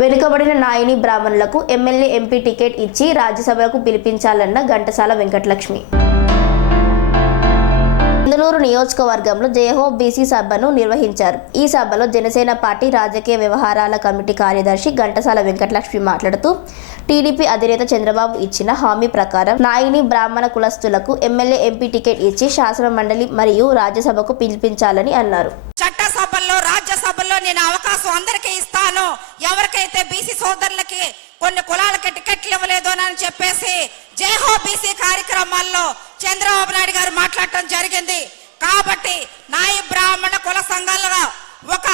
వెనుకబడిన నాయని బ్రాహ్మణులకు MLA MP ticket ఇచ్చి రాజ్యసభకు పిలిపించాలన్న ఘంటసాల వెంకటలక్ష్మి. ఇందులూరు నియోజకవర్గంలో జయహో బీసీ సభను నిర్వహించారు. ఈ సభలో జనసేన పార్టీ రాజకీయ వ్యవహారాల కమిటీ కార్యదర్శి ఘంటసాల వెంకటలక్ష్మి మాట్లాడుతూ టీడీపీ అధినేత చంద్రబాబు ఇచ్చిన హామీ ప్రకారం నాయిని బ్రాహ్మణ కులస్తులకు ఎమ్మెల్యే ఎంపీ టికెట్ ఇచ్చి శాసన మండలి మరియు రాజ్యసభకు పిలిపించాలని అన్నారు. చట్టసభల్లో రాజ్యసభల్లో నేను అవకాశం అందరికీ జిల్లాలో ఎవరికైతే బీసీ సోదరులకి కొన్ని కులాలకి టికెట్లు ఇవ్వలేదు అని చెప్పేసి జేహో బీసీ కార్యక్రమాల్లో చంద్రబాబు నాయుడు గారు మాట్లాడటం జరిగింది. కాబట్టి నాయి బ్రాహ్మణ కుల సంఘాలుగా ఒక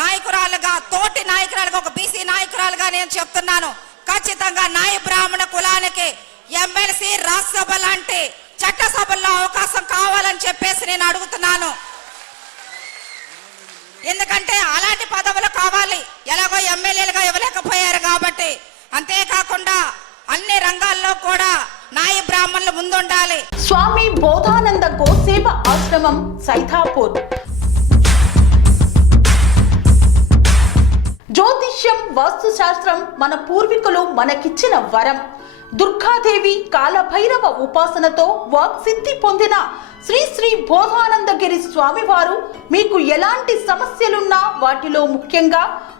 నాయకురాలుగా తోటి నాయకురాలుగా ఒక బీసీ నాయకురాలుగా నేను చెప్తున్నాను. ఖచ్చితంగా నాయి బ్రాహ్మణ కులానికి ఎమ్మెల్సీ రాజ్యసభ లాంటి చట్టసభల్లో అవకాశం కావాలని చెప్పేసి నేను అడుగుతున్నాను. ఎలాగో ఎమ్మెల్యేలుగా ఇవ్వలేకపోయారు కాబట్టి అంతేకాకుండా అన్ని రంగాల్లో కూడా నాయ బ్రాహ్మణులు ముందుండాలి. స్వామి బోధానంద గోసేవ ఆశ్రమం సైథాపూర్ జ్యోతిష్యం వాస్తుశాస్త్రం మన పూర్వీకులు మనకిచ్చిన వరం. దుర్గాదేవి కాలభైరవ ఉపాసనతో వాక్సిద్ధి పొందిన శ్రీ శ్రీ బోధానందగిరి స్వామివారు మీకు ఎలాంటి సమస్యలున్నా వాటిలో ముఖ్యంగా